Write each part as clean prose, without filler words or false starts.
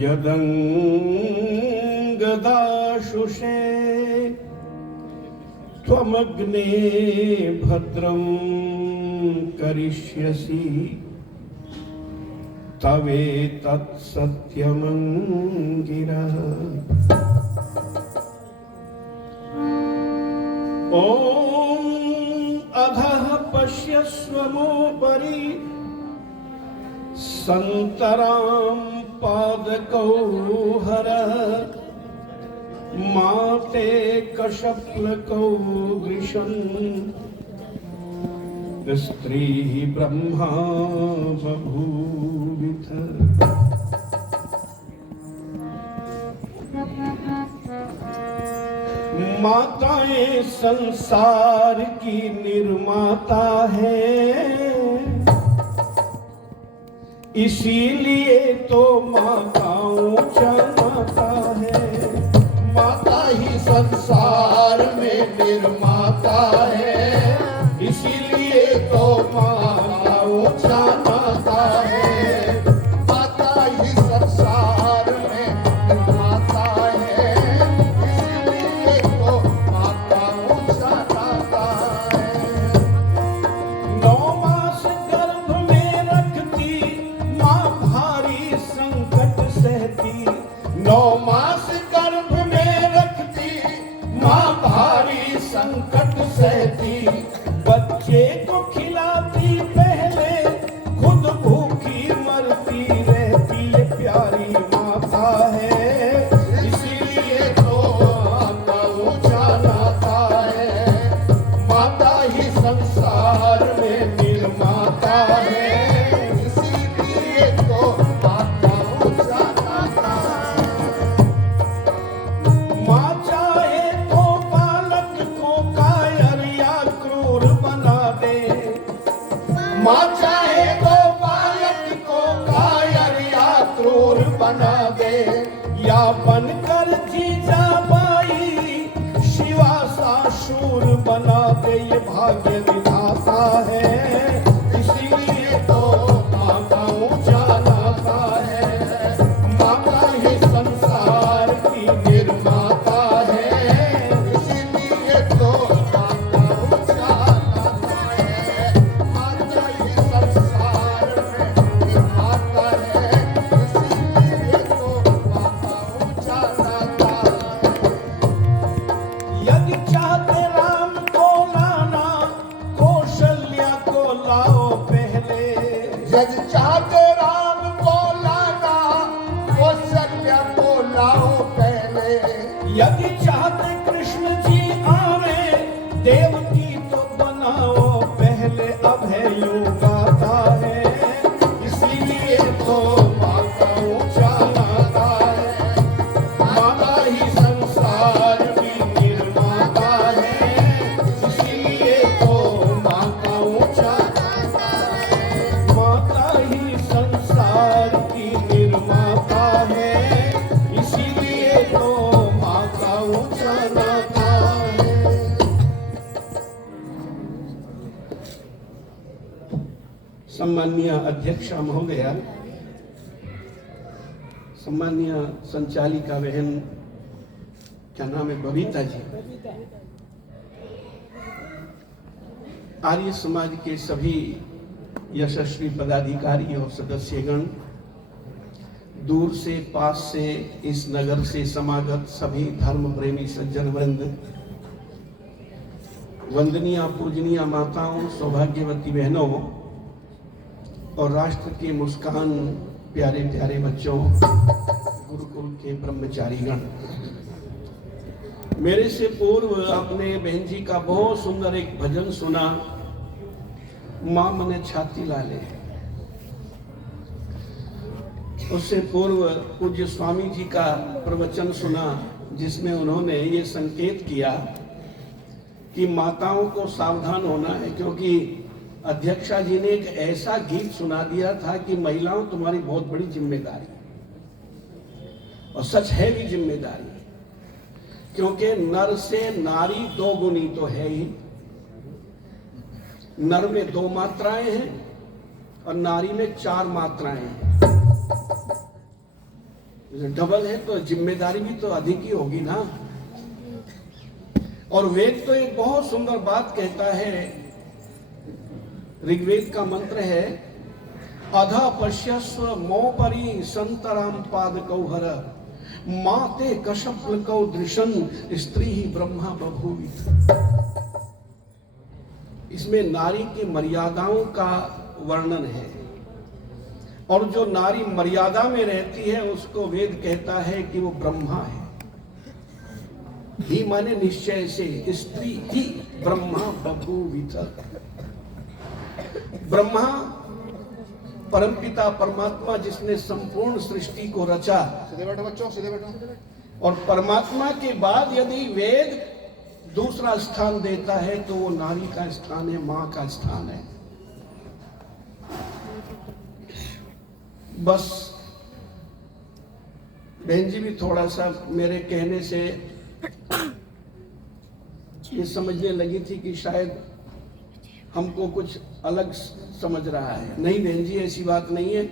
यदङ्गदाशुषे त्वमग्ने भद्रं करिष्यसि तवेतत्सत्यमङ्गिरः। ॐ अधः पश्यस्वमोपरि सन्तरां पादकौ हरः माते कशप्लकौ वृषन् स्त्रीः ब्रह्मा बभूविथ। माताएं संसार की निर्माता है, इसीलिए तो माताओं जन्माता है। माता ही संसार में निर्माता है, इसीलिए तो माताओं जन्माता है। माता ही संसार में निर्माता है, इसीलिए तो माताओं जन्माता है। 9 मास गर्भ में रखती माँ भारी संकट सहती। 9 मास गर्भ में रखती माँ भारी संकट सहती। बच्चे को खिलाती पहले खुद भूखी मरती रहती। ये प्यारी माता है, इसीलिए तो माताओं जन्माता है। माता ही संसार में निर्माता है, इसीलिए तो माताओं जन्माता है। माँ चाहे तो बालक को कायर या क्रूर बना दे। माँ चाहे तो बालक को कायर या क्रूर बना दे। या बनकर जीजाबाई शिवा सा शूर बना दे। ये भाग्य विधाता है, इसीलिए तो माताओं जन्माता है। माता ही संसार की निर्माता है, इसीलिए तो माताओं जन्माता है। माता ही संसार में निर्माता है, इसीलिए तो माताओं जन्माता है। यदि चाहते राम को लाना कौशल्या को लाओ पहले। यदि चाहते राम को लाना कौशल्या को लाओ पहले। यदि चाहते कृष्ण जी आवे देवकी तो बनाओ पहले। अभय योग आता है, इसीलिए तो माताओं जन्माता है। माता ही संसार की निर्माता है, इसीलिए तो माताओं जन्माता है। माता ही संसार की निर्माता है, इसीलिए तो माताओं जन्माता है। सम्माननीय अध्यक्षा महोदया, सम्माननीय संचालिका बहन, क्या नाम है, बबीता जी, आर्य समाज के सभी यशस्वी पदाधिकारी और सदस्यगण, दूर से पास से इस नगर से समागत सभी धर्म प्रेमी सज्जन वृंद, वंदनीय पूजनीय माताओं, सौभाग्यवती बहनों और राष्ट्र के मुस्कान प्यारे प्यारे बच्चों, गुरुकुल के ब्रह्मचारीगण। मेरे से पूर्व आपने बहन जी का बहुत सुंदर एक भजन सुना, मां मने छाती लाले। उससे पूर्व पूज्य स्वामी जी का प्रवचन सुना, जिसमें उन्होंने ये संकेत किया कि माताओं को सावधान होना है, क्योंकि अध्यक्षा जी ने एक ऐसा गीत सुना दिया था कि महिलाओं तुम्हारी बहुत बड़ी जिम्मेदारी है। और सच है भी जिम्मेदारी, क्योंकि नर से नारी दो गुनी तो है ही। नर में 2 मात्राएं हैं और नारी में 4 मात्राएं हैं। डबल है तो जिम्मेदारी भी तो अधिक ही होगी ना। और वेद तो एक बहुत सुंदर बात कहता है, ऋग्वेद का मंत्र है, अधा पश्यस्व मोपरि संतराम पाद कौहर माते कशप्ल कौ दृशन स्त्री ही ब्रह्मा बभूवि। इसमें नारी की मर्यादाओं का वर्णन है, और जो नारी मर्यादा में रहती है उसको वेद कहता है कि वो ब्रह्मा है। ही माने निश्चय से, स्त्री ही ब्रह्मा बभूवित। ब्रह्मा परमपिता परमात्मा जिसने संपूर्ण सृष्टि को रचा, सीधे बैठो बच्चों, सीधे बैठो। और परमात्मा के बाद यदि वेद दूसरा स्थान देता है तो वो नारी का स्थान है, मां का स्थान है। बस बहन जी भी थोड़ा सा मेरे कहने से ये समझने लगी थी कि शायद हमको कुछ अलग समझ रहा है। नहीं बहन जी, ऐसी बात नहीं है।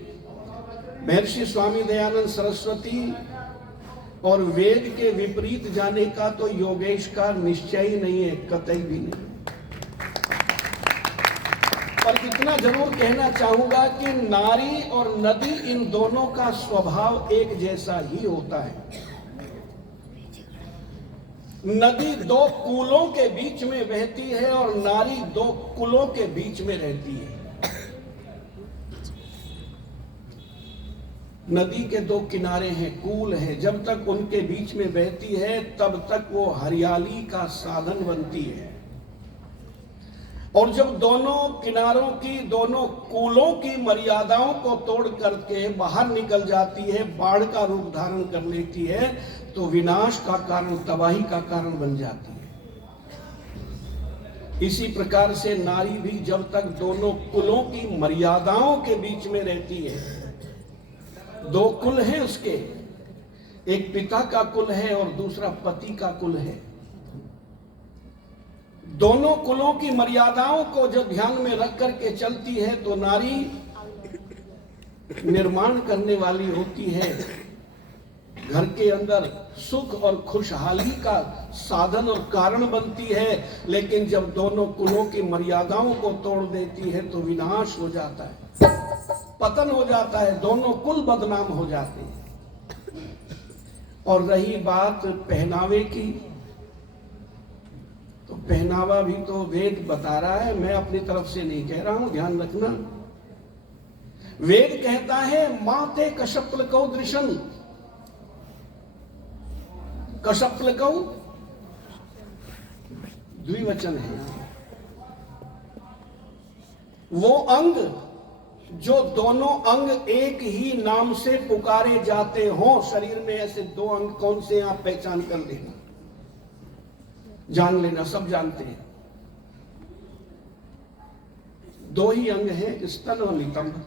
महर्षि स्वामी दयानंद सरस्वती और वेद के विपरीत जाने का तो योगेश का निश्चय ही नहीं है, कतई भी नहीं। पर इतना जरूर कहना चाहूंगा कि नारी और नदी, इन दोनों का स्वभाव एक जैसा ही होता है। नदी दो कूलों के बीच में बहती है और नारी दो कुलों के बीच में रहती है। नदी के दो किनारे हैं, कूल है, जब तक उनके बीच में बहती है तब तक वो हरियाली का साधन बनती है। और जब दोनों किनारों की, दोनों कूलों की मर्यादाओं को तोड़ करके बाहर निकल जाती है, बाढ़ का रूप धारण कर लेती है, तो विनाश का कारण, तबाही का कारण बन जाती है। इसी प्रकार से नारी भी जब तक दोनों कुलों की मर्यादाओं के बीच में रहती है, दो कुल हैं उसके, एक पिता का कुल है और दूसरा पति का कुल है। दोनों कुलों की मर्यादाओं को जब ध्यान में रख करके चलती है तो नारी निर्माण करने वाली होती है, घर के अंदर सुख और खुशहाली का साधन और कारण बनती है। लेकिन जब दोनों कुलों की मर्यादाओं को तोड़ देती है तो विनाश हो जाता है, पतन हो जाता है, दोनों कुल बदनाम हो जाते हैं। और रही बात पहनावे की, तो पहनावा भी तो वेद बता रहा है, मैं अपनी तरफ से नहीं कह रहा हूं, ध्यान रखना। वेद कहता है माते कशप्ल कौ दृशन। कशप्ल कौ द्विवचन है। वो अंग जो दोनों अंग एक ही नाम से पुकारे जाते हों। शरीर में ऐसे दो अंग कौन से, आप पहचान कर लेना, जान लेना, सब जानते हैं। दो ही अंग हैं, स्तन और नितंब।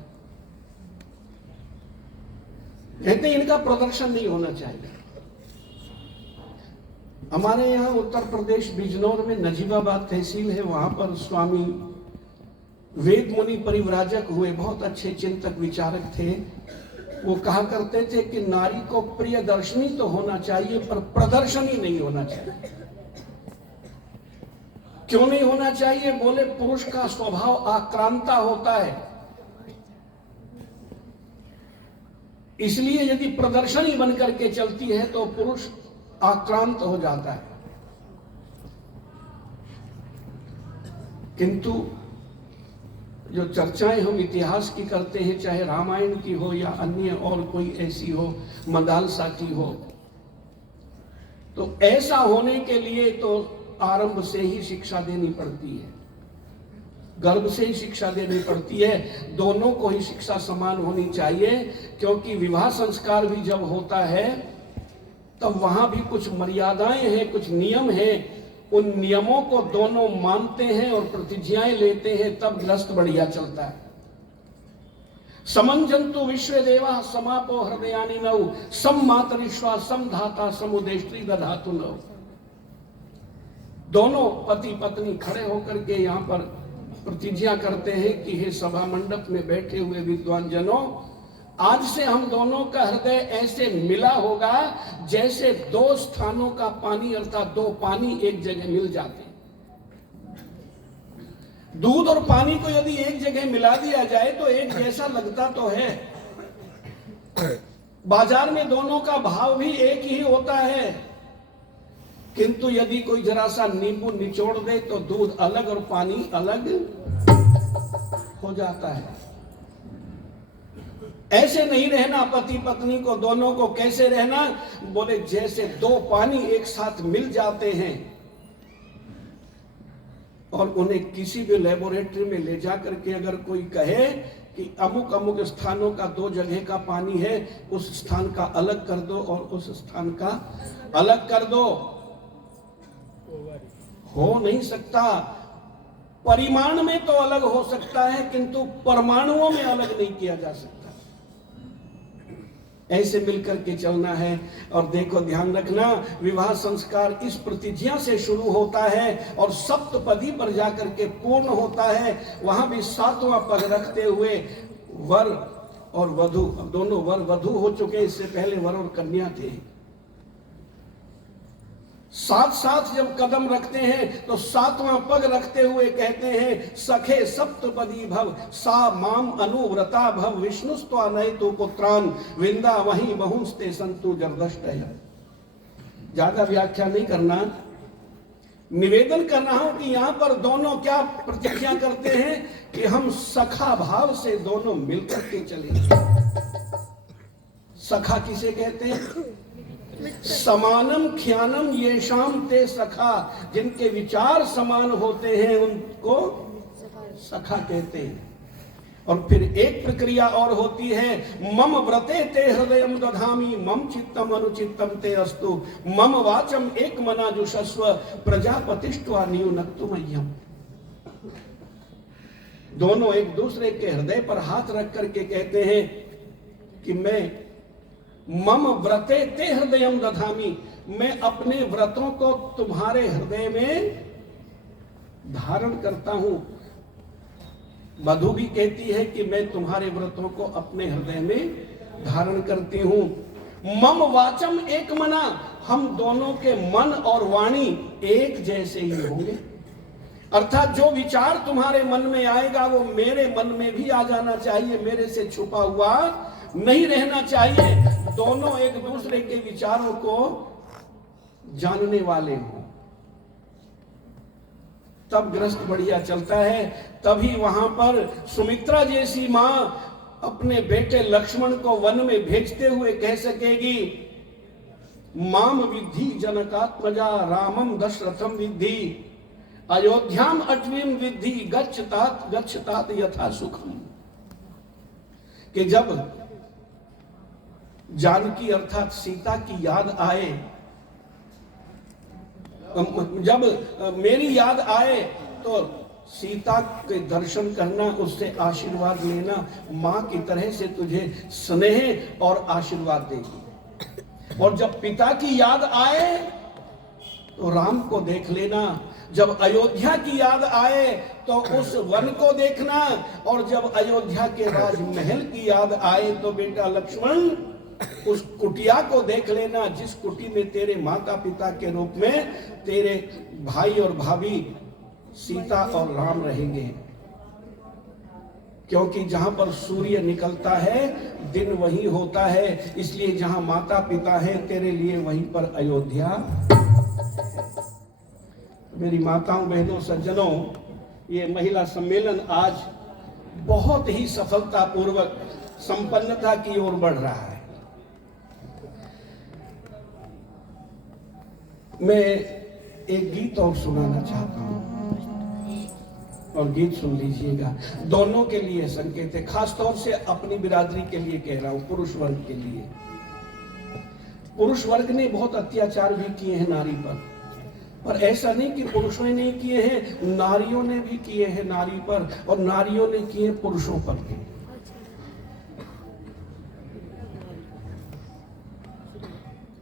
कहते हैं इनका प्रदर्शन नहीं होना चाहिए। हमारे यहाँ उत्तर प्रदेश बिजनौर में नजीबाबाद तहसील है, वहां पर स्वामी वेद मुनि परिव्राजक हुए, बहुत अच्छे चिंतक विचारक थे। वो कहा करते थे कि नारी को प्रियदर्शनी तो होना चाहिए पर प्रदर्शनी नहीं होना चाहिए। क्यों नहीं होना चाहिए? बोले पुरुष का स्वभाव आक्रांता होता है, इसलिए यदि प्रदर्शनी बनकर के चलती है तो पुरुष आक्रांत हो जाता है। किंतु जो चर्चाएं हम इतिहास की करते हैं, चाहे रामायण की हो या अन्य और कोई ऐसी हो, मदालसा की हो, तो ऐसा होने के लिए तो आरंभ से ही शिक्षा देनी पड़ती है, गर्भ से ही शिक्षा देनी पड़ती है। दोनों को ही शिक्षा समान होनी चाहिए, क्योंकि विवाह संस्कार भी जब होता है तब वहां भी कुछ मर्यादाएं हैं, कुछ नियम हैं। उन नियमों को दोनों मानते हैं और प्रतिज्ञाएं लेते हैं, तब ग्रस्त बढ़िया चलता है। समंजंतु विश्व देवा समापो हृदयानि नौ सम मातरिश्वा सम धाता समुदेष्ट्री दधातु नौ। दोनों पति पत्नी खड़े होकर के यहाँ पर प्रतिज्ञा करते हैं कि हे सभा मंडप में बैठे हुए विद्वान जनों, आज से हम दोनों का हृदय ऐसे मिला होगा जैसे दो स्थानों का पानी अर्थात दो पानी एक जगह मिल जाते। दूध और पानी को यदि एक जगह मिला दिया जाए तो एक जैसा लगता तो है। बाजार में दोनों का भाव भी एक ही होता है, किंतु यदि कोई जरा सा नींबू निचोड़ दे तो दूध अलग और पानी अलग हो जाता है। ऐसे नहीं रहना पति पत्नी को, दोनों को कैसे रहना? बोले जैसे दो पानी एक साथ मिल जाते हैं और उन्हें किसी भी लेबोरेटरी में ले जाकर के अगर कोई कहे कि अमुक अमुक स्थानों का दो जगह का पानी है, उस स्थान का अलग कर दो और उस स्थान का अलग कर दो, हो नहीं सकता। परिमाण में तो अलग हो सकता है किंतु परमाणुओं में अलग नहीं किया जा सकता। ऐसे मिलकर के चलना है। और देखो ध्यान रखना, विवाह संस्कार इस प्रतिज्ञा से शुरू होता है और सप्तपदी पर जाकर के पूर्ण होता है। वहां भी सातवां पद रखते हुए वर और वधू, दोनों वर वधू हो चुके, इससे पहले वर और कन्या थे। साथ साथ जब कदम रखते हैं तो सातवां पग रखते हुए कहते हैं सखे सप्तपदी भव सा माम अनुव्रता भव विष्णुस्त्वा नयतु पुत्रान विंदा वहीं बहुंस्ते संतु जरदष्टय। ज्यादा व्याख्या नहीं करना, निवेदन कर रहा हूं कि यहां पर दोनों क्या प्रतिज्ञा करते हैं कि हम सखा भाव से दोनों मिलकर के चले। सखा किसे कहते हैं? समानम ख्यानम येषाम ते सखा, जिनके विचार समान होते हैं उनको सखा कहते हैं। और फिर एक प्रक्रिया और होती है, मम व्रते ते हृदयम दधामि मम चित्तम अनुचित्तम ते अस्तु मम वाचम एक मना जुषस्व प्रजापतिष्ठवा नियुनक्तु मह्यम। दोनों एक दूसरे के हृदय पर हाथ रख करके कहते हैं कि मैं मम व्रते ते हृदयम दधामि, मैं अपने व्रतों को तुम्हारे हृदय में धारण करता हूं। वधू भी कहती है कि मैं तुम्हारे व्रतों को अपने हृदय में धारण करती हूं। मम वाचम एक मना, हम दोनों के मन और वाणी एक जैसे ही होंगे। अर्थात जो विचार तुम्हारे मन में आएगा वो मेरे मन में भी आ जाना चाहिए, मेरे से छुपा हुआ नहीं रहना चाहिए। दोनों एक दूसरे के विचारों को जानने वाले हों, तब गृहस्थ बढ़िया चलता है। तभी वहां पर सुमित्रा जैसी मां अपने बेटे लक्ष्मण को वन में भेजते हुए कह सकेगी माम विद्धि जनकात्मजा रामम दशरथम विद्धि अयोध्याम अट्वीम विद्धि गच्छतात गच्छतात यथा सुखम। कि जब जानकी अर्थात सीता की याद आए, जब मेरी याद आए तो सीता के दर्शन करना, उससे आशीर्वाद लेना, मां की तरह से तुझे स्नेह और आशीर्वाद देगी। और जब पिता की याद आए तो राम को देख लेना, जब अयोध्या की याद आए तो उस वन को देखना, और जब अयोध्या के राजमहल की याद आए तो बेटा लक्ष्मण उस कुटिया को देख लेना जिस कुटी में तेरे माता पिता के रूप में तेरे भाई और भाभी सीता और राम रहेंगे। क्योंकि जहां पर सूर्य निकलता है दिन वही होता है, इसलिए जहां माता पिता है तेरे लिए वहीं पर अयोध्या। मेरी माताओं बहनों सज्जनों, ये महिला सम्मेलन आज बहुत ही सफलतापूर्वक संपन्नता की ओर बढ़ रहा है। मैं एक गीत और सुनाना चाहता हूं और गीत सुन लीजिएगा। दोनों के लिए संकेत है, खासतौर से अपनी बिरादरी के लिए कह रहा हूं, पुरुष वर्ग के लिए। पुरुष वर्ग ने बहुत अत्याचार भी किए हैं नारी पर ऐसा नहीं कि पुरुषों ने नहीं किए हैं, नारियों ने भी किए हैं नारी पर, और नारियों ने किए पुरुषों पर भी।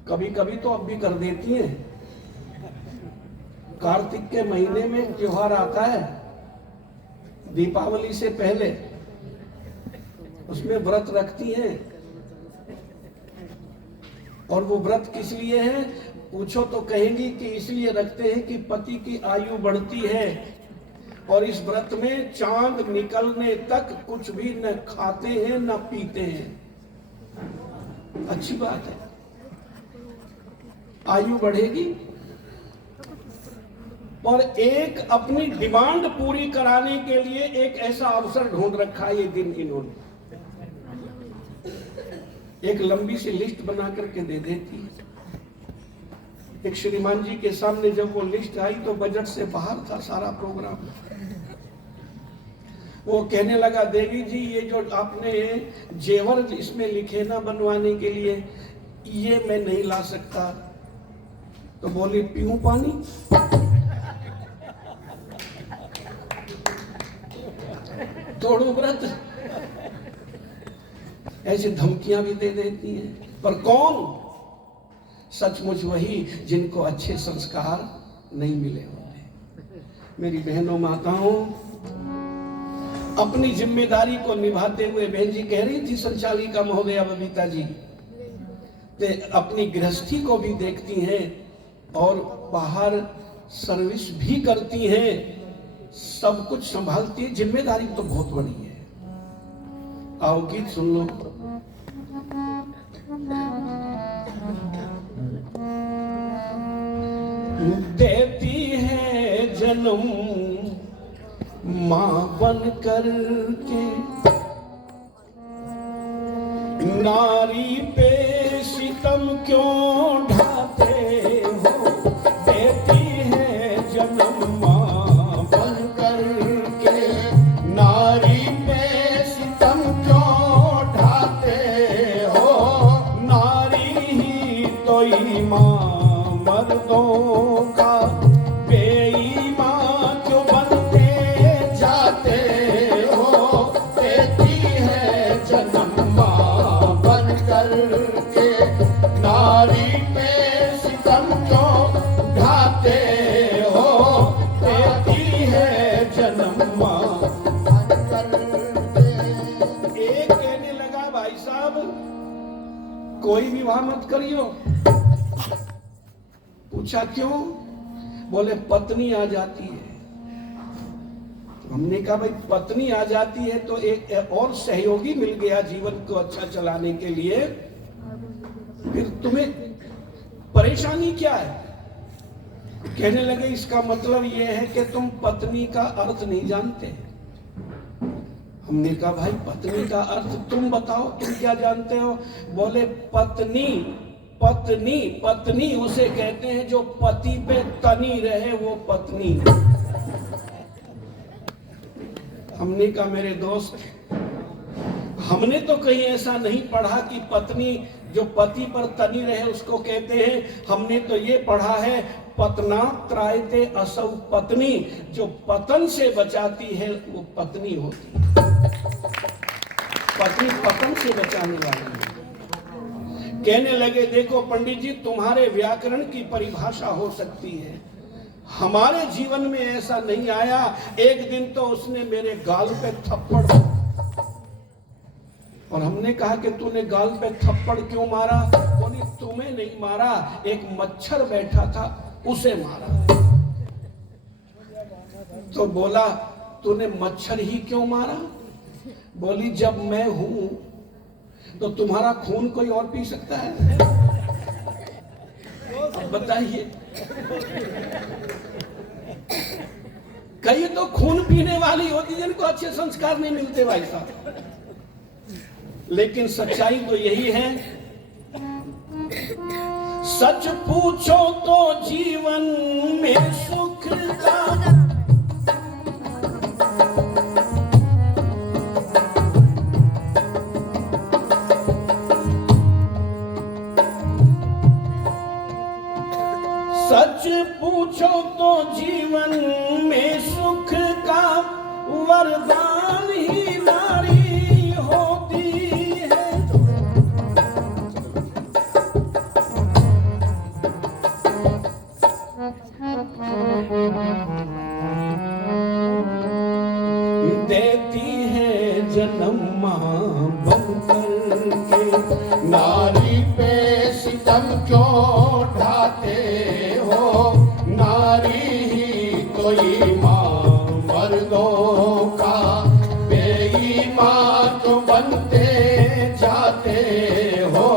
कभी कभी तो अब भी कर देती हैं। कार्तिक के महीने में त्योहार आता है, दीपावली से पहले, उसमें में व्रत रखती हैं, और वो व्रत किस लिए है पूछो तो कहेंगी कि इसलिए रखते हैं कि पति की आयु बढ़ती है, और इस व्रत में चांद निकलने तक कुछ भी न खाते हैं न पीते हैं। अच्छी बात है, आयु बढ़ेगी। और एक अपनी डिमांड पूरी कराने के लिए एक ऐसा अवसर ढूंढ रखा ये दिन इन्होंने, एक लंबी सी लिस्ट बना करके दे देती है। एक श्रीमान जी के सामने जब वो लिस्ट आई तो बजट से बाहर था सारा प्रोग्राम। वो कहने लगा, देवी जी ये जो आपने जेवर इसमें लिखे ना बनवाने के लिए, ये मैं नहीं ला सकता। तो बोली, पीऊं पानी? तोड़ू व्रत? ऐसी धमकियां भी दे देती हैं। पर कौन? सचमुच वही जिनको अच्छे संस्कार नहीं मिले होते। मेरी बहनों माताओं, अपनी जिम्मेदारी को निभाते हुए बहन जी कह रही थी संचालिका महोदया बबीता जी, ते अपनी गृहस्थी को भी देखती हैं और बाहर सर्विस भी करती हैं, सब कुछ संभालती है। जिम्मेदारी तो बहुत बड़ी है। आओ गीत सुन लो। देती है जन्म मां बन कर के, नारी पे सितम क्यों ढाते हो? देती है जन्म मां बन कर के, नारी पे सितम क्यों ढाते हो? नारी ही तो ईमान मर्दों का, बेईमान क्यों बनते जाते हो? देती है जन्म मां बन कर के, नारी पे सितम क्यों ढाते हो? देती है जन्म मां बन कर के। एक कहने लगा, भाई साहब कोई विवाह मत करियो। पूछा क्यों? बोले पत्नी आ जाती है। तो हमने कहा भाई पत्नी आ जाती है तो एक और सहयोगी मिल गया जीवन को अच्छा चलाने के लिए, फिर तुम्हें परेशानी क्या है? कहने लगे इसका मतलब यह है कि तुम पत्नी का अर्थ नहीं जानते। हमने कहा भाई पत्नी का अर्थ तुम बताओ, तुम क्या जानते हो? बोले पत्नी पत्नी पत्नी उसे कहते हैं जो पति पे तनी रहे, वो पत्नी। हमने कहा मेरे दोस्त, हमने तो कहीं ऐसा नहीं पढ़ा कि पत्नी जो पति पर तनी रहे उसको कहते हैं। हमने तो ये पढ़ा है पतना त्रायते असौ पत्नी, जो पतन से बचाती है वो पत्नी होती है। पत्नी पतन से बचाने वाली है। कहने लगे देखो पंडित जी, तुम्हारे व्याकरण की परिभाषा हो सकती है, हमारे जीवन में ऐसा नहीं आया। एक दिन तो उसने मेरे गाल पे थप्पड़, और हमने कहा कि तूने गाल पे थप्पड़ क्यों मारा? बोली तुम्हें नहीं मारा, एक मच्छर बैठा था उसे मारा। तो बोला तूने मच्छर ही क्यों मारा? बोली जब मैं हूं तो तुम्हारा खून कोई और पी सकता है? अब बताइए, कई तो खून पीने वाली होती जिनको अच्छे संस्कार नहीं मिलते भाई साहब। लेकिन सच्चाई तो यही है, सच पूछो तो जीवन में सुख का सच पूछो तो जीवन में सुख का वरदान ही नारी होती है। देती है जन्म मां सितम क्यों ढाते हो, नारी ही तो ईमान मर्दों का, बेईमान तो बनते जाते हो,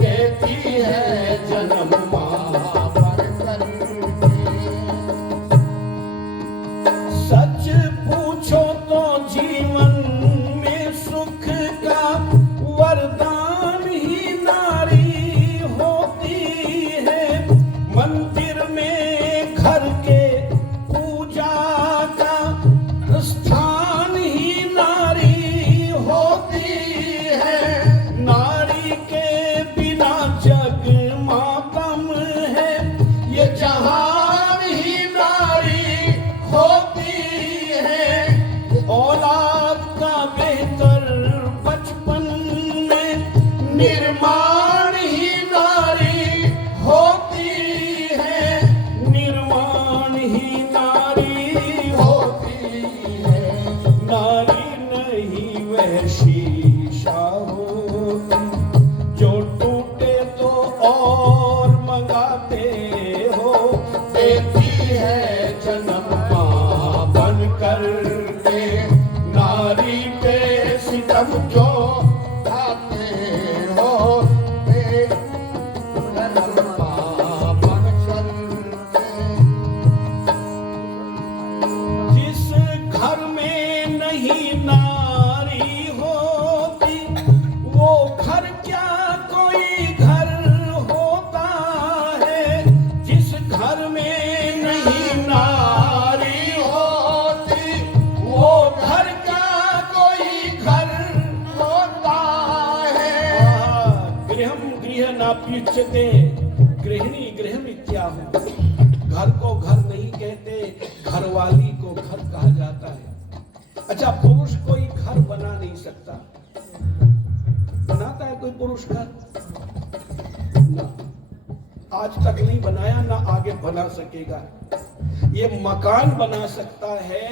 देती है जन्म मां बनकर के। सच पूछो तो जीवन में सुख का वरदान ही नारी होती है, मंदिर में घर के पूजा का स्थान ही नारी होती है, नारी के बिना जग मातम है, ये जहान ही नारी होती है, औलाद का बेहतर बचपन में निर्माण ही नारी होती है, निर्माण ही नारी होती है, नारी नहीं वह शीशा होती, जो टूटे तो और मंगाते हो, देती है जन्म मां बनकर के, नारी पे सितम जो ढाते हो, जन्म मां बनकर के। जिस घर में नहीं नारी होती, वो घर क्या कोई घर होता है, जिस घर में नहीं नारी होती, वो घर क्या कोई घर होता है। गृहम गृह नाप्युच्यते, गृहिणी गृहमित्याहु, घर को घर नहीं कहते, घरवाली को घर कहा जाता है। अच्छा, पुरुष कोई घर बना नहीं सकता, बनाता है कोई पुरुष घर? ना, आज तक नहीं बनाया, ना आगे बना सकेगा। ये मकान बना सकता है,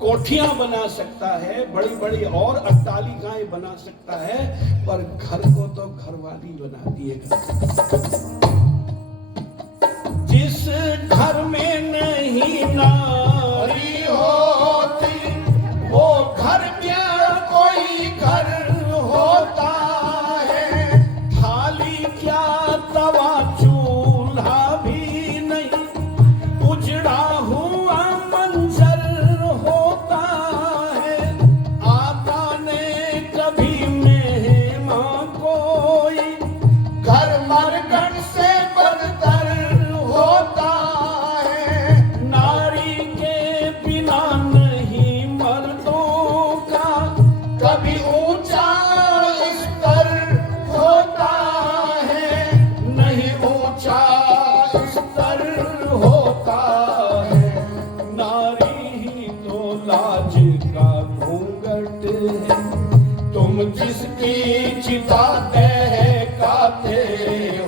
कोठियां बना सकता है, बड़ी बड़ी और अट्टालिकाएं बना सकता है, पर घर को तो घरवाली बनाती है। जिस घर में नहीं नारी होती, वो घर क्या कोई घर होता है, थाली क्या तवा चूल्हा भी नहीं, उजड़ा हुआ मंजर होता है, आता ने कभी मेहमान कोई, घर मरगन से बदतर होता है, नारी के बिना नहीं मर्दों का कभी ऊंचा स्तर होता है, नहीं ऊंचा स्तर होता है, नारी ही तो लाज का घूंघट है, तुम जिसकी चिता दहकाते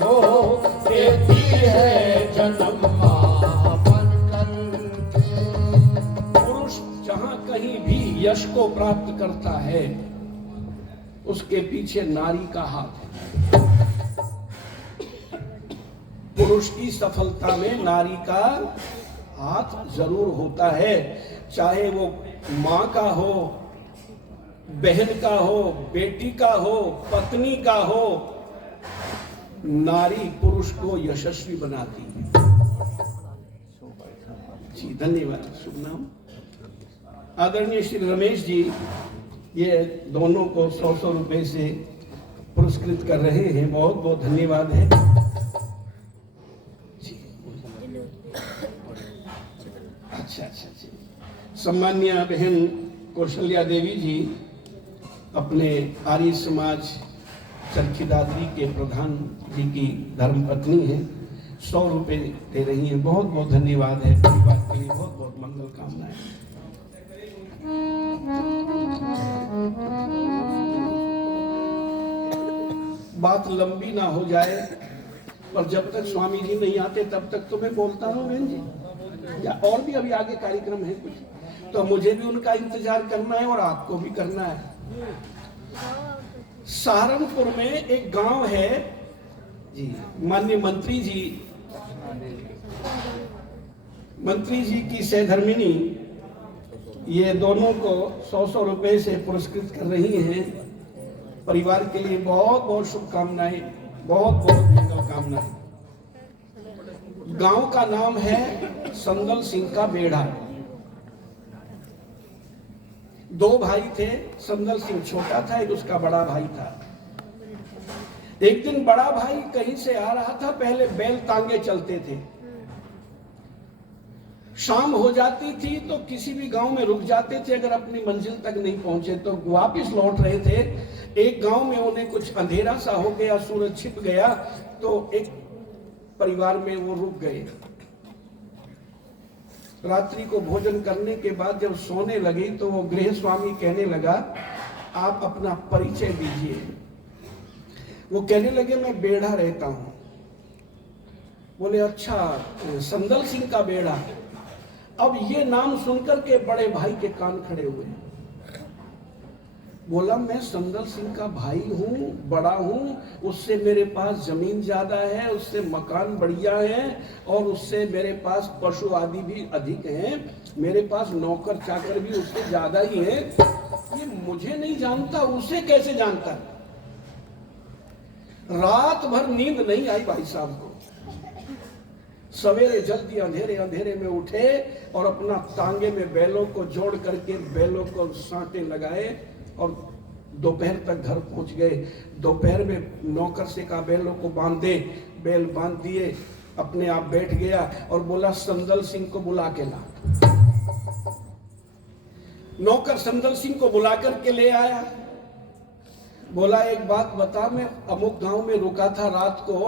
हो, देती है जन्म मां बनकर के। पुरुष जहां कहीं भी यश को प्राप्त करता है, उसके पीछे नारी का हाथ है। पुरुष की सफलता में नारी का हाथ जरूर होता है, चाहे वो मां का हो, बहन का हो, बेटी का हो, पत्नी का हो, नारी पुरुष को यशस्वी बनाती है। जी धन्यवाद। शुभ नाम? आदरणीय श्री रमेश जी ये दोनों को 100 रुपए से पुरस्कृत कर रहे हैं, बहुत बहुत धन्यवाद है। अच्छा अच्छा जी। सम्मान्य बहन कौशल्या देवी जी अपने आर्य समाज चरखी दादरी के प्रधान जी की धर्मपत्नी है, 100 रुपए दे रही हैं। बहुत बहुत धन्यवाद है परिवार के लिए, बहुत बहुत मंगल कामनाएं। बात लंबी ना हो जाए, पर जब तक स्वामी जी नहीं आते तब तक तो मैं बोलता हूँ बहन जी, या और भी अभी आगे कार्यक्रम है कुछ, तो मुझे भी उनका इंतजार करना है और आपको भी करना है। सहारनपुर में एक गांव है जी माननीय मंत्री जी की सहधर्मिणी ये दोनों को 100 रुपए से पुरस्कृत कर रही हैं। परिवार के लिए बहुत बहुत शुभकामनाएं, बहुत बहुत मंगल कामनाएं। गांव का नाम है संदल सिंह का बेड़ा। 2 भाई थे, संदल सिंह छोटा था, एक उसका बड़ा भाई था। एक दिन बड़ा भाई कहीं से आ रहा था, पहले बैल तांगे चलते थे। शाम हो जाती थी तो किसी भी गांव में रुक जाते थे, अगर अपनी मंजिल तक नहीं पहुंचे तो वापस लौट रहे थे। एक गांव में उन्हें कुछ अंधेरा सा हो गया, सूरज छिप गया, तो एक परिवार में वो रुक गए। रात्रि को भोजन करने के बाद जब सोने लगी तो वो गृह स्वामी कहने लगा, आप अपना परिचय दीजिए। वो कहने लगे, मैं बेड़ा रहता हूं। बोले, अच्छा, संदल सिंह का बेड़ा। अब ये नाम सुनकर के बड़े भाई के कान खड़े हुए। बोला, मैं संदल सिंह का भाई हूं, बड़ा हूं, उससे मेरे पास जमीन ज्यादा है, उससे मकान बढ़िया है, और उससे मेरे पास पशु आदि भी अधिक हैं, मेरे पास नौकर चाकर भी उससे ज्यादा ही है। ये मुझे नहीं जानता, उसे कैसे जानता? रात भर नींद नहीं आई भाई साहब को। सवेरे जल्दी अंधेरे अंधेरे में उठे और अपना तांगे में बैलों को जोड़ करके बैलों को साँटे लगाए और दोपहर तक घर पहुंच गए। दोपहर में नौकर से कहा, बैलों को बांध दे। बैल बांध दिए, अपने आप बैठ गया और बोला, संदल सिंह को बुला के ला। नौकर संदल सिंह को बुला करके ले आया। बोला, एक बात बता, मैं अमुक गांव में रुका था रात को,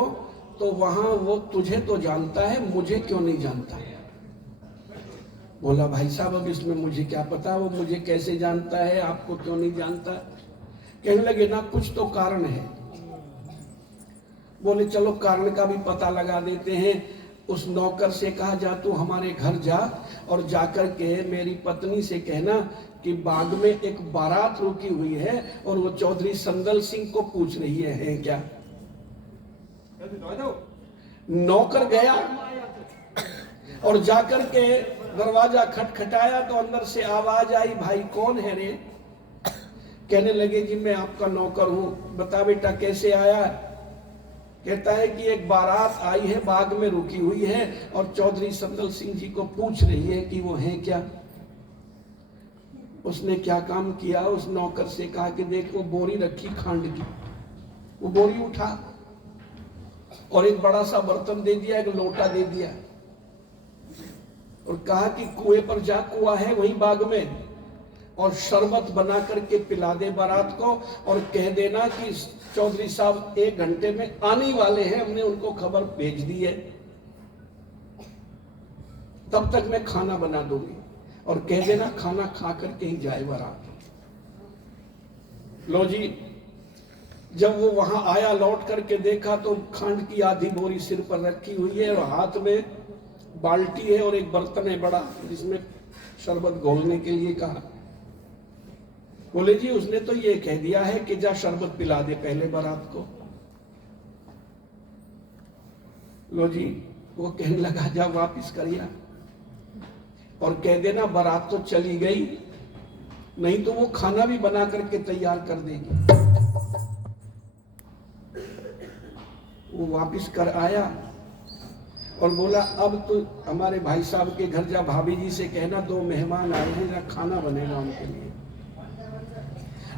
तो वहां वो तुझे तो जानता है, मुझे क्यों नहीं जानता? बोला, भाई साहब अब इसमें मुझे क्या पता, वो मुझे कैसे जानता है, आपको क्यों नहीं जानता? कहने लगे, ना कुछ तो कारण है। बोले, चलो कारण का भी पता लगा देते हैं। उस नौकर से कहा, जा तू हमारे घर जा और जाकर के मेरी पत्नी से कहना कि बाग में एक बारात रुकी हुई है और वो चौधरी संदल सिंह को पूछ रही है क्या? नौकर गया और जाकर के दरवाजा खटखटाया तो अंदर से आवाज आई, भाई कौन है रे? कहने लगे, जी मैं आपका नौकर हूं, बता बेटा कैसे आया? कहता है कि एक बारात आई है, बाग में रुकी हुई है और चौधरी संदल सिंह जी को पूछ रही है कि वो है क्या। उसने क्या काम किया? उस नौकर से कहा कि देख वो बोरी रखी खांड की, वो बोरी उठा और एक बड़ा सा बर्तन दे दिया, एक लोटा दे दिया और कहा कि कुएं पर जा, कुआं है वहीं बाग में, और शरबत बना करके पिला दे बारात को और कह देना कि चौधरी साहब 1 घंटे में आने वाले हैं, हमने उनको खबर भेज दी है, तब तक मैं खाना बना दूंगी, और कह देना खाना खा करके ही जाए बारात। लो जी, जब वो वहां आया, लौट करके देखा तो खांड की आधी बोरी सिर पर रखी हुई है और हाथ में बाल्टी है और एक बर्तन है बड़ा जिसमें शरबत घोलने के लिए कहा। बोले, जी उसने तो ये कह दिया है कि जा शरबत पिला दे पहले बारात को। लो जी, वो कहने लगा, जा वापिस करिया और कह देना बारात तो चली गई, नहीं तो वो खाना भी बना करके तैयार कर देगी। वो वापिस कर आया और बोला, अब तो हमारे भाई साहब के घर जा, भाभी जी से कहना 2 मेहमान आए हैं, जरा खाना बनेगा उनके लिए।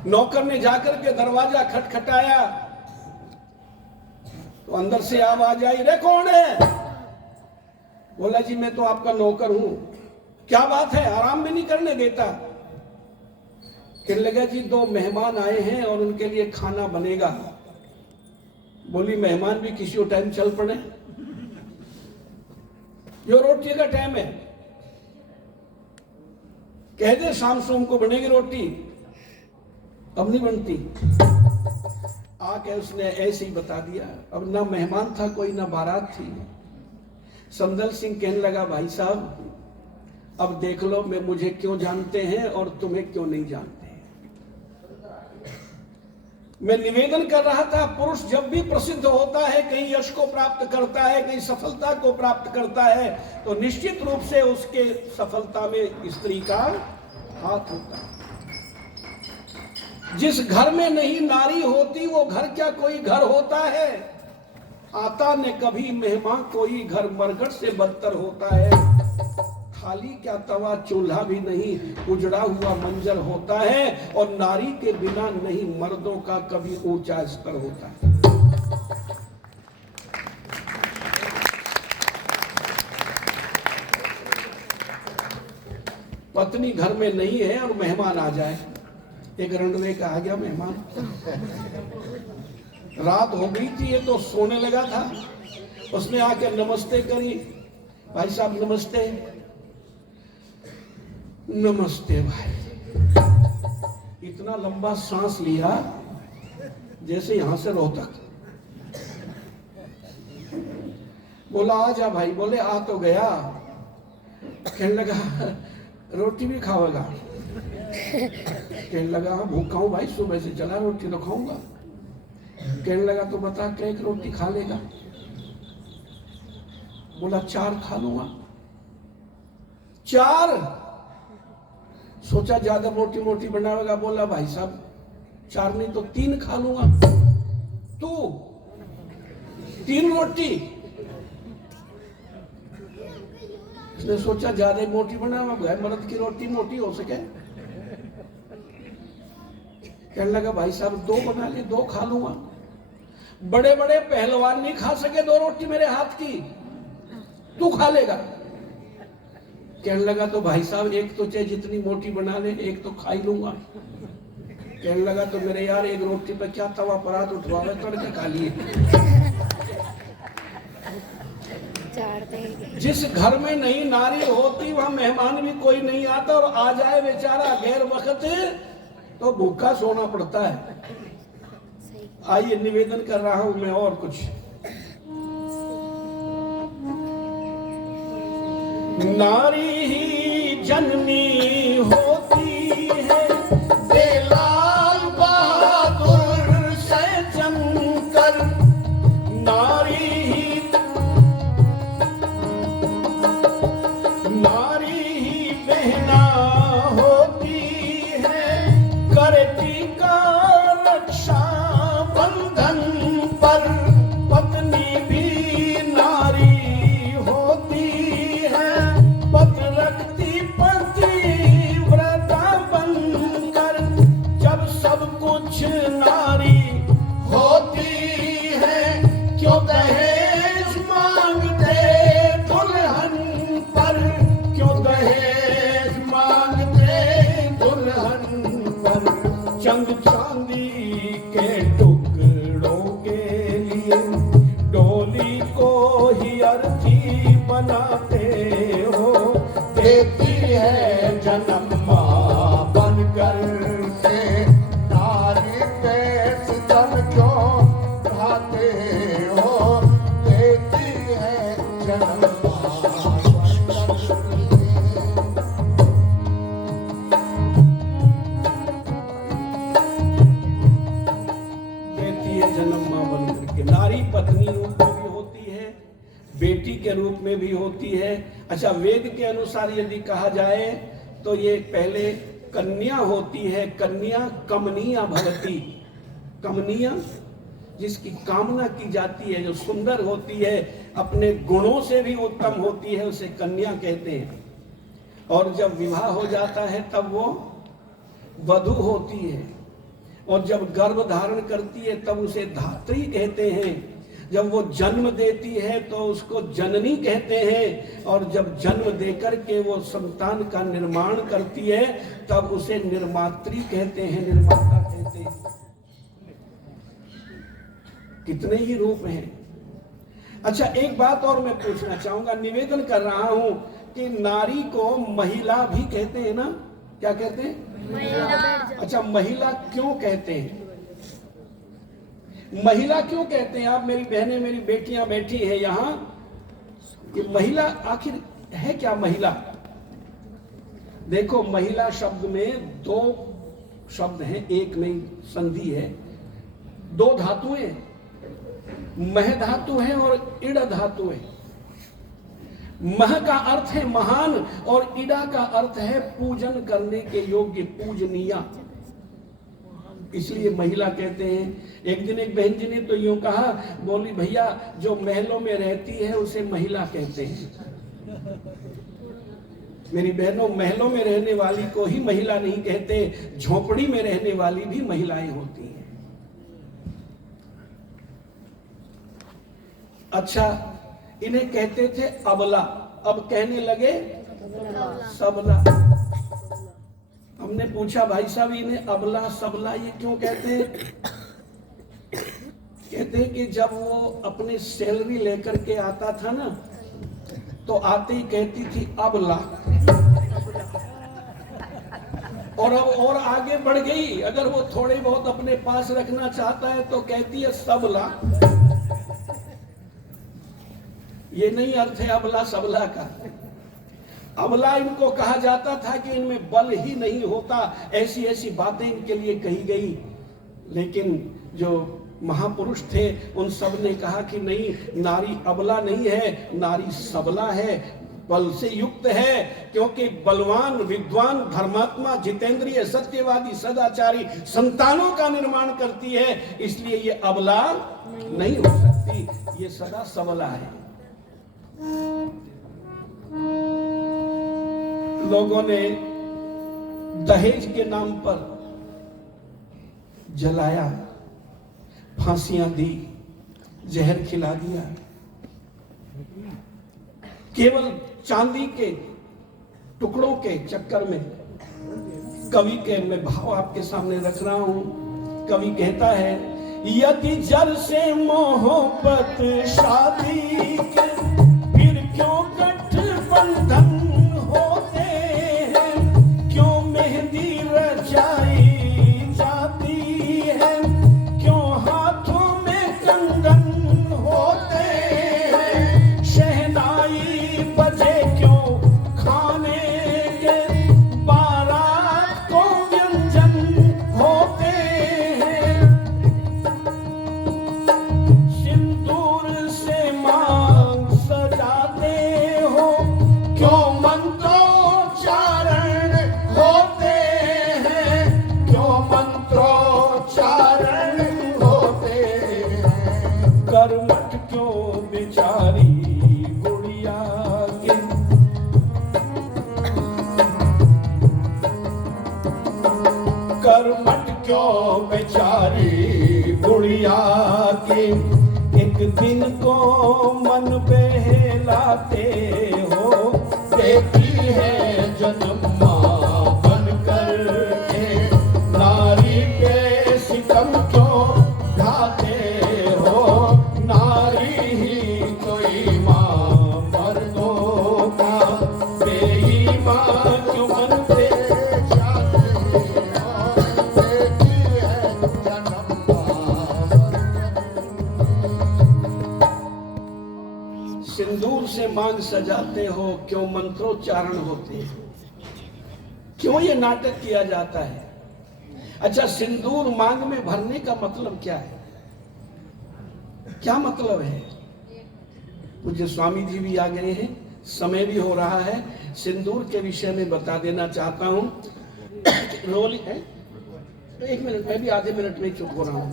नौकर ने जाकर के दरवाजा खटखटाया तो अंदर से आवाज आई, रे कौन है? बोला, जी मैं तो आपका नौकर हूं। क्या बात है, आराम भी नहीं करने देता? कहने लगा, जी 2 मेहमान आए हैं और उनके लिए खाना बनेगा। बोली, मेहमान भी किसी टाइम चल पड़े, जो रोटी का टाइम है, कह दे शाम सोम को बनेगी रोटी, अब नहीं बनती। आके उसने ऐसे ही बता दिया। अब ना मेहमान था कोई, ना बारात थी। संदल सिंह कहने लगा, भाई साहब अब देख लो, मैं मुझे क्यों जानते हैं और तुम्हें क्यों नहीं जानते। मैं निवेदन कर रहा था, पुरुष जब भी प्रसिद्ध होता है, कहीं यश को प्राप्त करता है, कहीं सफलता को प्राप्त करता है, तो निश्चित रूप से उसके सफलता में स्त्री का हाथ होता है। जिस घर में नहीं नारी होती वो घर क्या कोई घर होता है। आता ने कभी मेहमान कोई घर मरघट से बदतर होता है। थाली क्या तवा चूल्हा भी नहीं, उजड़ा हुआ मंजर होता है। और नारी के बिना नहीं मर्दों का कभी ऊंचा स्तर होता है। पत्नी घर में नहीं है और मेहमान आ जाए, एक रंडवे का आ गया मेहमान, रात हो गई थी, ये तो सोने लगा था, उसने आकर नमस्ते करी, भाई साहब नमस्ते। नमस्ते भाई, इतना लंबा सांस लिया जैसे यहां से रोहतक। बोला आ जा भाई, बोले आ तो गया। कहने लगा रोटी भी खाओगा? कहने लगा हाँ भूखा हूं भाई, सुबह से चला, रोटी तो खाऊंगा। कहने लगा तो बता क्या एक रोटी खा लेगा? बोला 4 खा लूंगा। 4? सोचा ज्यादा मोटी मोटी बनावेगा, बोला भाई साहब 4 नहीं तो 3 खा लूंगा। तू 3 रोटी? उसने सोचा ज्यादा मोटी बनावेगा, मर्द की रोटी मोटी हो सके। कहने लगा भाई साहब 2 बना ले, 2 खा लूंगा। बड़े बड़े पहलवान नहीं खा सके 2 रोटी मेरे हाथ की, तू खा लेगा? कहने लगा तो भाई साहब एक तो चाहे जितनी मोटी बना ले, एक तो खा ही लूंगा। कहने लगा तो मेरे यार एक रोटी पे क्या तवा परात उठवावे, तड़के खा लिए। जिस घर में नहीं नारी होती वहां मेहमान भी कोई नहीं आता, और आ जाए बेचारा गैर वक्त तो भूखा सोना पड़ता है। आइए निवेदन कर रहा हूं मैं और कुछ। नारी ही जननी होती है, बेलाल बहादुर से जमकर। नारी ही बहना होती है, करती का रक्षा बंधन पर। पत्नी भी नारी होती है, पत रखती पति व्रता बनकर। जब सब कुछ नारी होती है, क्यों दहेज मांगते दुल्हन पर? क्यों दहेज मांगते दुल्हन पर? चंद चांदी के टुकड़ों के लिए डोली को ही अर्थी बनाते हो। देती है जन्म मां बनकर के, नारी पे सितम क्यों ढाते हो? देती है जन्म नारी पत्नी रूप में भी होती है, बेटी के रूप में भी होती है। अच्छा, वेद के अनुसार यदि कहा जाए तो ये पहले कन्या होती है। कन्या कमनीया भवती। कमनीया जिसकी कामना की जाती है, जो सुंदर होती है, अपने गुणों से भी उत्तम होती है, उसे कन्या कहते हैं। और जब विवाह हो जाता है तब वो वधू होती है। और जब गर्भ धारण करती है तब उसे धात्री कहते हैं। जब वो जन्म देती है तो उसको जननी कहते हैं। और जब जन्म देकर के वो संतान का निर्माण करती है तब उसे निर्मात्री कहते हैं, निर्माता कहते हैं। कितने ही रूप हैं। अच्छा, एक बात और मैं पूछना चाहूंगा, निवेदन कर रहा हूं कि नारी को महिला भी कहते हैं ना? क्या कहते हैं? अच्छा, महिला क्यों कहते हैं? महिला क्यों कहते हैं? आप मेरी बहनें, मेरी बेटियां बैठी है यहाँ, कि महिला आखिर है क्या? महिला देखो, महिला शब्द में 2 शब्द हैं, एक नई संधि है। दो धातुएं, मह धातु है और इड़ धातु है। मह का अर्थ है महान और इड़ा का अर्थ है पूजन करने के योग्य, पूजनीय। इसलिए महिला कहते हैं। एक दिन एक बहन जी ने तो यूं कहा, बोली भैया जो महलों में रहती है उसे महिला कहते हैं। मेरी बहनों, महलों में रहने वाली को ही महिला नहीं कहते, झोपड़ी में रहने वाली भी महिलाएं होती हैं। अच्छा, इन्हें कहते थे अबला, अब कहने लगे सबला। हमने पूछा भाई साहब इन्हें अबला सबला ये क्यों कहते हैं? कहते हैं कि जब वो अपनी सैलरी लेकर के आता था ना, तो आते ही कहती थी अबला, और अब और आगे बढ़ गई, अगर वो थोड़े बहुत अपने पास रखना चाहता है तो कहती है सबला। ये नहीं अर्थ है अबला सबला का। अबला इनको कहा जाता था कि इनमें बल ही नहीं होता, ऐसी ऐसी बातें इनके लिए कही गई। लेकिन जो महापुरुष थे उन सब ने कहा कि नहीं, नारी अबला नहीं है, नारी सबला है, बल से युक्त है, क्योंकि बलवान, विद्वान, धर्मात्मा, जितेंद्रिय, सत्यवादी, सदाचारी संतानों का निर्माण करती है। इसलिए ये अबला नहीं हो सकती, ये सदा सबला है। लोगों ने दहेज के नाम पर जलाया, फांसियां दी, जहर खिला दिया। केवल चांदी के टुकड़ों के चक्कर में। कवि के मैं भाव आपके सामने रख रहा हूं। कवि कहता है, यदि जर से मोहब्बत शादी के, फिर क्यों गठबंधन होते हैं, क्यों मेहंदी रचाई जाती है, क्यों हाथों में कंगन होते हैं, शहनाई बजे क्यों खाने के, बारात को व्यंजन होते हैं, सिंदूर से मांग सजाते हो, क्यों मंत्रोच्चारण होते हैं, क्यों मंत्रोच्चारण होते हैं, कर्मठ क्यों बेचारी गुड़िया के, कर्मठ क्यों बेचारी गुड़िया के, एक दिन को मन बहलाते हो, देखी है जन्म मां बनकर के, नारी पे सितम क्यों ढाते हो, नारी ही कोई मां मर्दों का, बेईमान क्यों बनते जाते हो, देखी है जन्म सिंदूर से मांग सजाते हो, क्यों मंत्रोच्चारण होते हैं। क्यों ये नाटक किया जाता है? अच्छा, सिंदूर मांग में भरने का मतलब क्या है? क्या मतलब है? पूज्य स्वामी जी भी आ गए हैं, समय भी हो रहा है। सिंदूर के विषय में बता देना चाहता हूं। रोली है, एक मिनट, मैं भी आधे मिनट में चुप हो रहा हूं।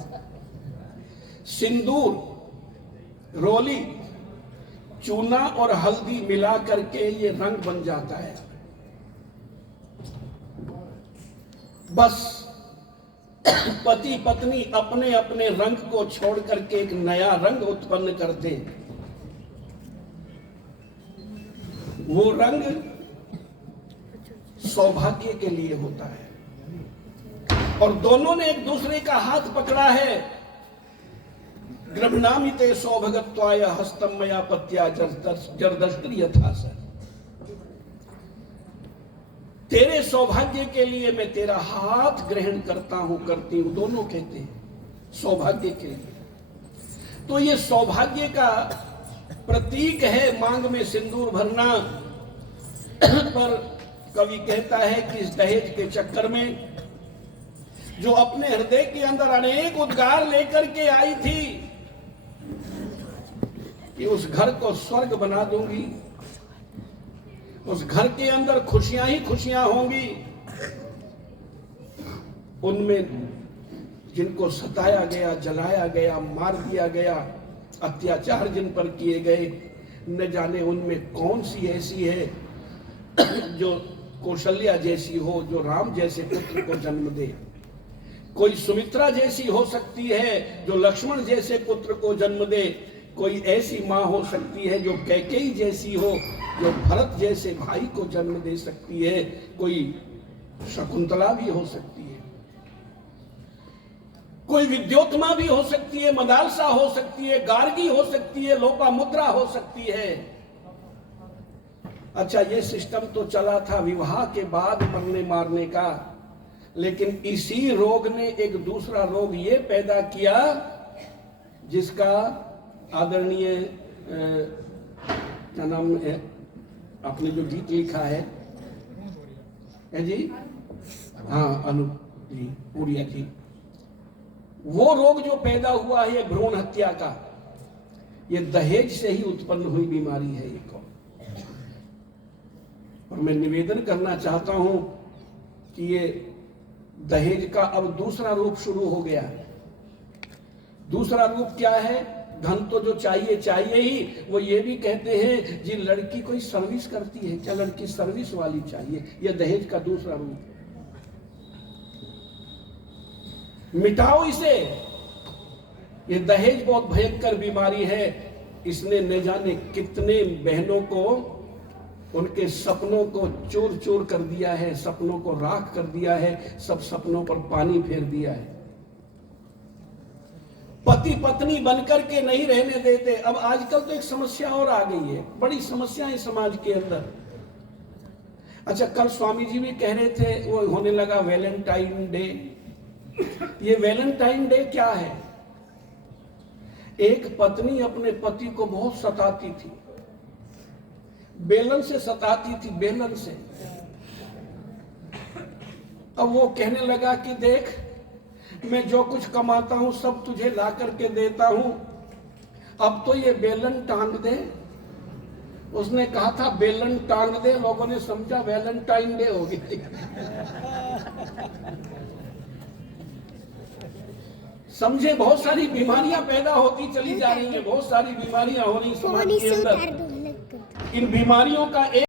सिंदूर, रोली, चूना और हल्दी मिला करके ये रंग बन जाता है। बस पति पत्नी अपने अपने रंग को छोड़ करके एक नया रंग उत्पन्न करते हैं। वो रंग सौभाग्य के लिए होता है, और दोनों ने एक दूसरे का हाथ पकड़ा है। गृह्णामिते सौभगत्वाय हस्तम मया पत्या जरदष्टि यथा सर। तेरे सौभाग्य के लिए मैं तेरा हाथ ग्रहण करता हूं, करती हूं, दोनों कहते हैं सौभाग्य के लिए। तो ये सौभाग्य का प्रतीक है मांग में सिंदूर भरना। पर कवि कहता है कि इस दहेज के चक्कर में जो अपने हृदय के अंदर अनेक उद्गार लेकर के आई थी कि उस घर को स्वर्ग बना दूंगी, उस घर के अंदर खुशियां ही खुशियां होंगी, उनमें जिनको सताया गया, जलाया गया, मार दिया गया, अत्याचार जिन पर किए गए, न जाने उनमें कौन सी ऐसी है जो कौशल्या जैसी हो, जो राम जैसे पुत्र को जन्म दे। कोई सुमित्रा जैसी हो सकती है जो लक्ष्मण जैसे पुत्र को जन्म दे, कोई ऐसी माँ हो सकती है जो कैकेयी जैसी हो, जो भरत जैसे भाई को जन्म दे सकती है, कोई शकुंतला भी हो सकती है, कोई विद्योत्मा भी हो सकती है, मदालसा हो सकती है, गार्गी हो सकती है, लोपामुद्रा हो सकती है। अच्छा, ये सिस्टम तो चला था विवाह के बाद मरने मारने का, लेकिन इसी रोग ने एक दूसरा रोग ये पैदा किया जिसका आदरणीय क्या नाम है, आपने जो गीत लिखा है जी, हाँ अनु जी पुरिया जी, वो रोग जो पैदा हुआ है भ्रूण हत्या का, ये दहेज से ही उत्पन्न हुई बीमारी है ये को। और मैं निवेदन करना चाहता हूं कि ये दहेज का अब दूसरा रूप शुरू हो गया। दूसरा रूप क्या है? धन तो जो चाहिए चाहिए ही, वो ये भी कहते हैं जी लड़की कोई सर्विस करती है क्या, लड़की सर्विस वाली चाहिए, यह दहेज का दूसरा रूप है। मिटाओ इसे, ये दहेज बहुत भयंकर बीमारी है। इसने न जाने कितने बहनों को, उनके सपनों को चूर चूर कर दिया है, सपनों को राख कर दिया है, सब सपनों पर पानी फेर दिया है। पति पत्नी बनकर के नहीं रहने देते। अब आजकल तो एक समस्या और आ गई है, बड़ी समस्या है समाज के अंदर। अच्छा, कल स्वामी जी भी कह रहे थे वो होने लगा वैलेंटाइन डे। ये वैलेंटाइन डे क्या है? एक पत्नी अपने पति को बहुत सताती थी, बेलन से सताती थी, बेलन से। अब वो कहने लगा कि देख, मैं जो कुछ कमाता हूं सब तुझे ला करके देता हूं, अब तो ये बेलन टांग दे। उसने कहा था बेलन टांग दे, लोगों ने समझा वैलेंटाइन डे हो गया। समझे, बहुत सारी बीमारियां पैदा होती चली जा रही हैं, बहुत सारी बीमारियां हो रही समाज के अंदर। इन बीमारियों का एक